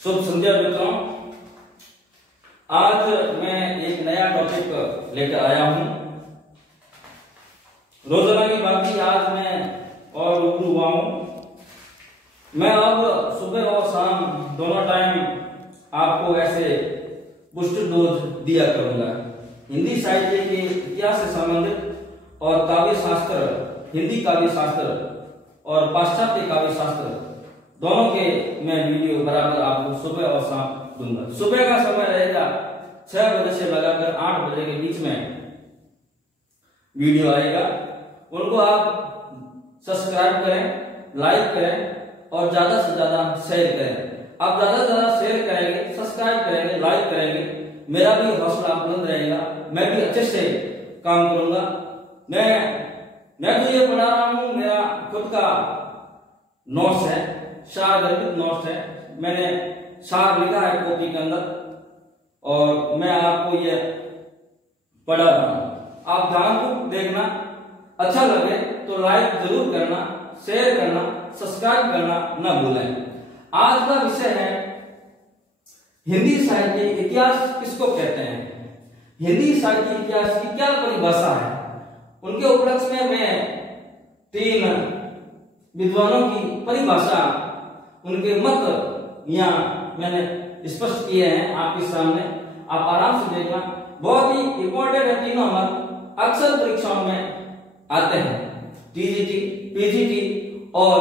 शुभ संध्या मित्रों। आज मैं एक नया टॉपिक लेकर आया हूं। रोजाना की बात आज मैं और रूबरू हुआ हूं। मैं अब सुबह और शाम दोनों टाइम आपको ऐसे बूस्टर डोज दिया करूंगा। हिंदी साहित्य के इतिहास से संबंधित और काव्य शास्त्र, हिंदी काव्य शास्त्र और पाश्चात्य काव्य शास्त्र दोनों के मैं वीडियो बराबर आपको सुबह और शाम दूंगा। सुबह का समय रहेगा 6 बजे से लगाकर 8 बजे के बीच में वीडियो आएगा। उनको आप सब्सक्राइब करें, लाइक करें और ज्यादा से ज्यादा शेयर करें। आप ज्यादा से ज्यादा शेयर करेंगे, सब्सक्राइब करेंगे, लाइक करेंगे, मेरा भी हौसला बुलंद रहेगा, मैं भी अच्छे से काम करूंगा। मैं जो ये पढ़ा रहा हूं मेरा खुद का नोट्स है, सार गर्भित नोट्स है। मैंने सार लिखा है कॉपी के अंदर और मैं आपको ये पढ़ा रहा हूं। आप ध्यानपूर्वक देखना, अच्छा लगे तो लाइक जरूर करना, शेयर करना, सब्सक्राइब करना न भूलें। आज का विषय है हिंदी साहित्य इतिहास किसको कहते हैं। हिंदी साहित्य इतिहास की क्या परिभाषा है, उनके उपलक्ष्य में मैं 3 विद्वानों की परिभाषा, उनके मत यहाँ मैंने स्पष्ट किए हैं आपके सामने। आप आराम से देखना, बहुत ही इंपॉर्टेंट है। तीनों मत अक्सर परीक्षाओं में आते हैं, टीजीटी, पीजीटी और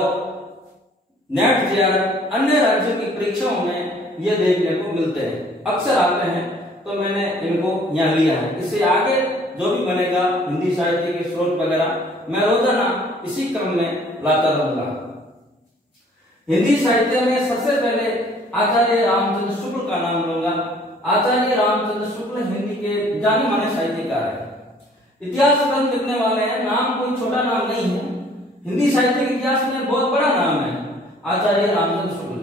नेट जेआरएफ अन्य राज्यों की परीक्षाओं में ये देखने को मिलते हैं, अक्सर आते हैं। तो मैंने इनको यहाँ लिया है। इससे आगे जो भी बनेगा हिंदी साहित्य के स्रोत वगैरह मैं रोजाना इसी क्रम में लाता रहूंगा। हिंदी साहित्य में सबसे पहले आचार्य रामचंद्र शुक्ल का नाम लूंगा। आचार्य रामचंद्र शुक्ल हिंदी के जाने माने साहित्यकार है, इतिहास ग्रंथ लिखने वाले हैं। नाम कोई छोटा नाम नहीं है, हिंदी साहित्य के इतिहास में बहुत बड़ा नाम है आचार्य रामचंद्र शुक्ल।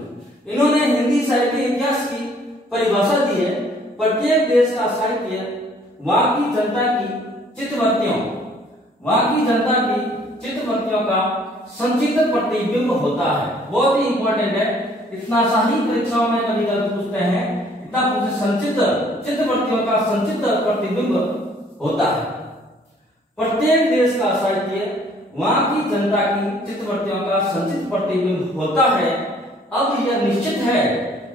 इन्होंने हिंदी साहित्य इतिहास की परिभाषा दी है। प्रत्येक देश का साहित्य वहां की जनता की चित्तवृत्तियों का संचित प्रतिबिंब होता है। बहुत ही इंपॉर्टेंट है। इतना सा ही परीक्षाओं में कभी कभी पूछते हैं, इतना पूछे संचित चित्तवृत्तियों का संचित प्रतिबिंब होता है। प्रत्येक देश का साहित्य वहां की जनता की चित्तवृत्तियों का संचित प्रतिबिंब होता है। अब यह निश्चित है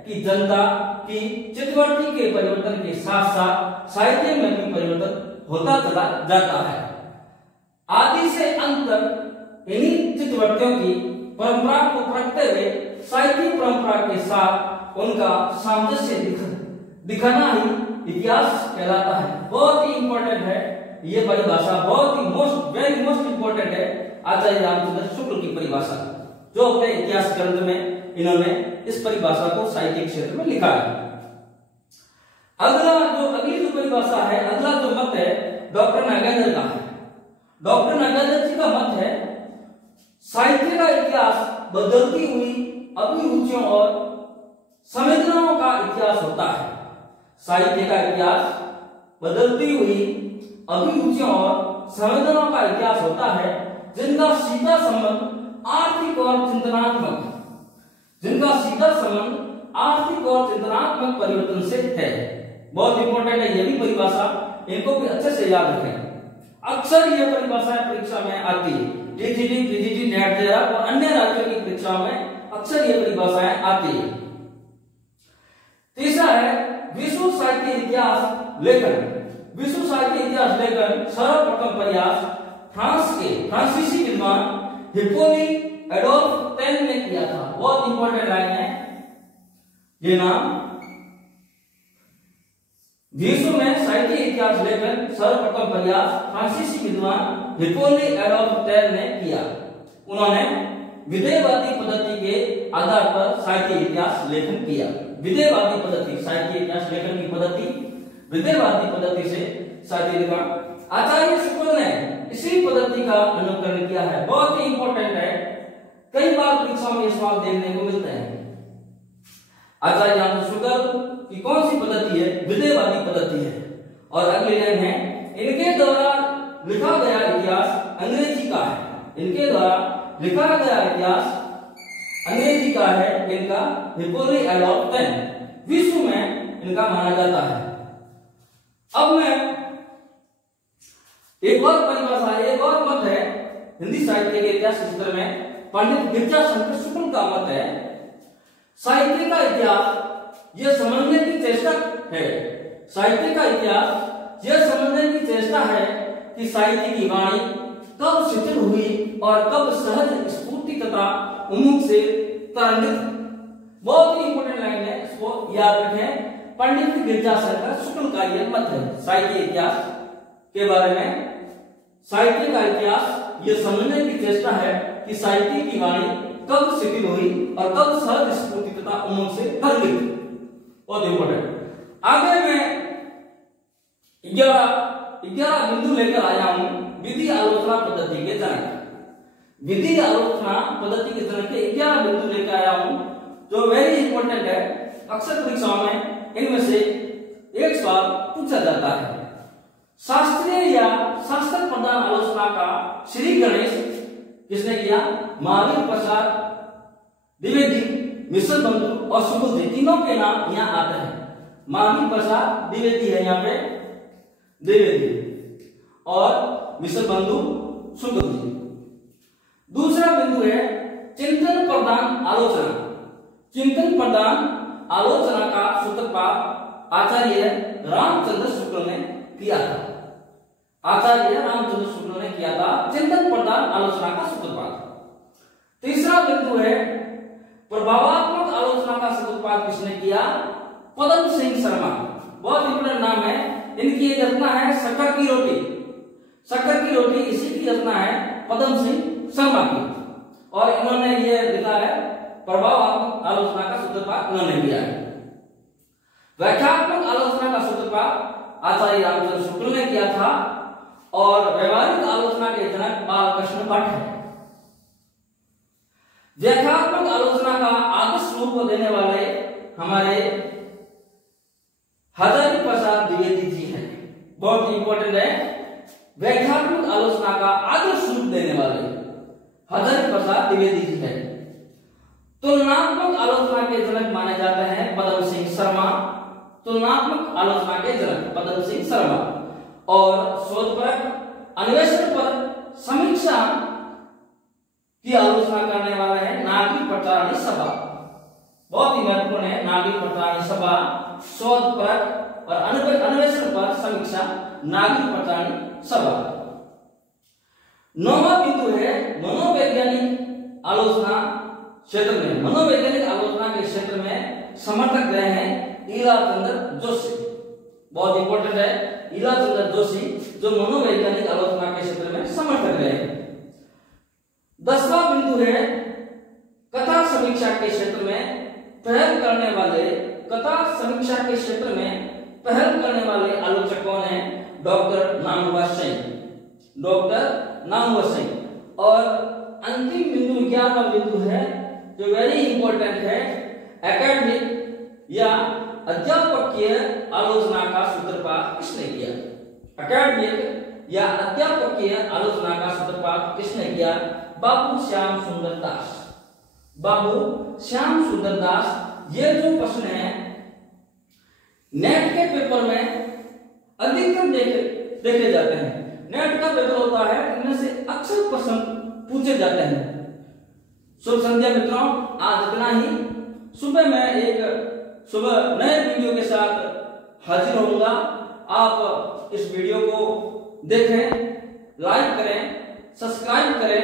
कि जनता की चित्तवृत्ति के परिवर्तन के साथ साथ साहित्य में भी परिवर्तन होता चला जाता है। आदि से अंत तक इन्हीं चित्तवृत्तियों की परंपरा को परखते हुए साहित्यिक परंपरा के साथ उनका सामंजस्य दिखाना ही इतिहास कहलाता है। बहुत ही इंपॉर्टेंट है ये परिभाषा, बहुत ही वेरी मोस्ट इंपॉर्टेंट है आचार्य रामचंद्र शुक्ल की परिभाषा, जो अपने इतिहास ग्रंथ में इन्होंने इस परिभाषा को साहित्य क्षेत्र में लिखा है। अगली जो परिभाषा है, अगला जो मत है डॉक्टर नागेंद्र का है। डॉक्टर नागेंद्र जी का मत है साहित्य का इतिहास बदलती हुई अभिरुचियों और संवेदनाओं का इतिहास होता है। साहित्य का इतिहास बदलती हुई अभिरुचियों और संवेदनाओं का इतिहास होता है, जिनका सीधा संबंध आर्थिक और चिंतनात्मक परिवर्तन से है। बहुत इंपॉर्टेंट है ये भी परिभाषा, इनको भी अच्छे से याद रखें। अक्सर यह परिभाषाएं परीक्षा में आती है, टीजीटी, पीजीटी, नेट जेआरएफ और अन्य राज्यों की परीक्षाओं में अक्सर ये परिभाषाएं आती है। तीसरा है विश्व साहित्य इतिहास लेखन। विश्व साहित्य इतिहास लेखन सर्वप्रथम प्रयास फ्रांसीसी विद्वान हिप्पोली एडोल्फ टेन ने किया था। बहुत इंपॉर्टेंट लाइन है ये नाम। विश्व में साहित्य इतिहास लेखन सर्वप्रथम प्रयास फ्रांसीसी विद्वान हिप्पोली एडोल्फ टेन ने किया। उन्होंने विधेयवादी पद्धति के आधार पर साहित्य इतिहास लेखन किया। विधेयवादी पद्धति, साहित्य इतिहास लेखन की पद्धति विधेयवादी पद्धति से साहित्य लिखा। आचार्य शुक्ल ने इसी पद्धति का अनुकरण किया है। बहुत ही इंपॉर्टेंट है, कई बार परीक्षा में सवाल देखने को मिलते हैं। आचार्य रामचंद्र शुक्ल की कौन सी पद्धति है? विधेयवादी पद्धति है। और अगली लाइन है इनके द्वारा लिखा गया इतिहास अंग्रेजी का है। इनके द्वारा लिखा गया इतिहास अंग्रेजी का है इनका हिपोली एलोप्टेन, विश्व में इनका माना जाता है। अब मैं एक और परिभाषा, एक और मत है हिंदी साहित्य के इतिहास क्षेत्र में, पंडित गिरजाशंकर शुक्ल का मत है, साहित्य का इतिहास यह समझने की चेष्टा है, साहित्य का इतिहास यह समझने की चेष्टा है कि साहित्य की वाणी कब शिथिल हुई और कब सहज स्फूर्ति तथा उमंग से तरंगित। बहुत ही इंपॉर्टेंट लाइन है, इसको याद रखें। पंडित गिरजाशंकर शुक्ल का यह मत है साहित्य इतिहास के बारे में। साहित्य का इतिहास यह समझने की चेष्टा है कि साहित्य की वाणी कब शिथिल हुई और कब सहज स्फूर्ति तथा उमंग से तरंगित। बहुत इंपॉर्टेंट। आगे मैं 11 बिंदु लेकर आया हूं विधि आलोचना पद्धति के जनक। विधि आलोचना पद्धति के जनक के 11 बिंदु लेकर आया हूं जो वेरी इंपॉर्टेंट है। अक्सर परीक्षाओं में इनमें से एक सवाल पूछा जाता है। शास्त्रीय या शास्त्र प्रधान आलोचना का श्री गणेश किसने किया? महावीर प्रसाद द्विवेदी, मिश्र बंधु और सुगल जी, तीनों के नाम यहाँ आते हैं। महावीर प्रसाद द्विवेदी है यहाँ पे, द्विवेदी, और मिश्र बंधु सुगल जी। दूसरा बिंदु है चिंतन प्रधान आलोचना। चिंतन प्रधान आलोचना का सूत्रपात आचार्य रामचंद्र शुक्ल ने किया था। आचार्य रामचंद्र शुक्ल ने किया था चिंतन प्रधान आलोचना का सूत्रपात। तीसरा बिंदु है प्रभावात्मक आलोचना का सूत्रपात किसने किया? पदम सिंह शर्मा। बहुत इंपोर्टेंट नाम है। इनकी रचना है शक्कर की रोटी। शक्कर की रोटी इसी की रचना है पदम सिंह शर्मा की, और इन्होंने ये लिखा है प्रभावात्मक आलोचना का सूत्रपात इन्होंने किया है। व्याख्यात्मक आलोचना का सूत्रपात आचार्य रामचंद्र शुक्ल ने किया था, और व्यवहारिक आलोचना के जनक बालकृष्ण भट्ट है। व्याख्यात्मक आलोचना का आदर्श रूप देने वाले हमारे हजारी प्रसाद द्विवेदी जी हैं। बहुत इंपॉर्टेंट है। व्याख्यात्मक आलोचना का आदर्श रूप देने वाले हजारी प्रसाद द्विवेदी जी हैं। तुलनात्मक आलोचना के जनक माने जाते हैं पदम सिंह शर्मा। तुलनात्मक आलोचना के जनक पदम सिंह शर्मा। और शोधपरक अन्वेषण पर समीक्षा की आलोचना करने वाला है नागरिक पटरानी सभा। बहुत ही महत्वपूर्ण है नागरिक पटरानी सभा। शोधपरक और अन्वेषण पर समीक्षा नागरिक पटरानी सभा। नौवां बिंदु है मनोवैज्ञानिक आलोचना क्षेत्र में। मनोवैज्ञानिक आलोचना के क्षेत्र में समर्थक रहे हैं ईलाचंद्र जोशी। बहुत इंपॉर्टेंट है ईलाचंद्र जोशी, जो मनोवैज्ञानिक आलोचना के क्षेत्र में समर्थक रहे हैं। 10वां बिंदु है कथा समीक्षा के क्षेत्र में पहल करने वाले, कथा समीक्षा के क्षेत्र में पहल करने वाले आलोचक कौन है? डॉक्टर नामवर सिंह। डॉक्टर नामवर सिंह। और अंतिम बिंदु 11वां बिंदु है जो वेरी इंपॉर्टेंट है, एकेडमिक या अध्यापकीय आलोचना का सूत्रपात किसने किया? एकेडमिक या अध्यापकीय आलोचना का सूत्रपात किसने किया? बाबू श्याम सुंदर दास। बाबू श्याम सुंदर दास। ये जो प्रश्न है नेट के पेपर में अधिकतम देखे जाते हैं। नेट का पेपर होता है, इनमें से अक्सर प्रश्न पूछे जाते हैं। शुभ संध्या मित्रों, आज इतना ही। सुबह नए वीडियो के साथ हाजिर होऊंगा। आप इस वीडियो को देखें, लाइक करें, सब्सक्राइब करें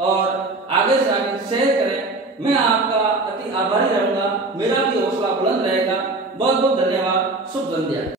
और आगे से आगे शेयर करें। मैं आपका अति आभारी रहूंगा। मेरा भी हौसला बुलंद रहेगा। बहुत बहुत धन्यवाद। शुभ संध्या।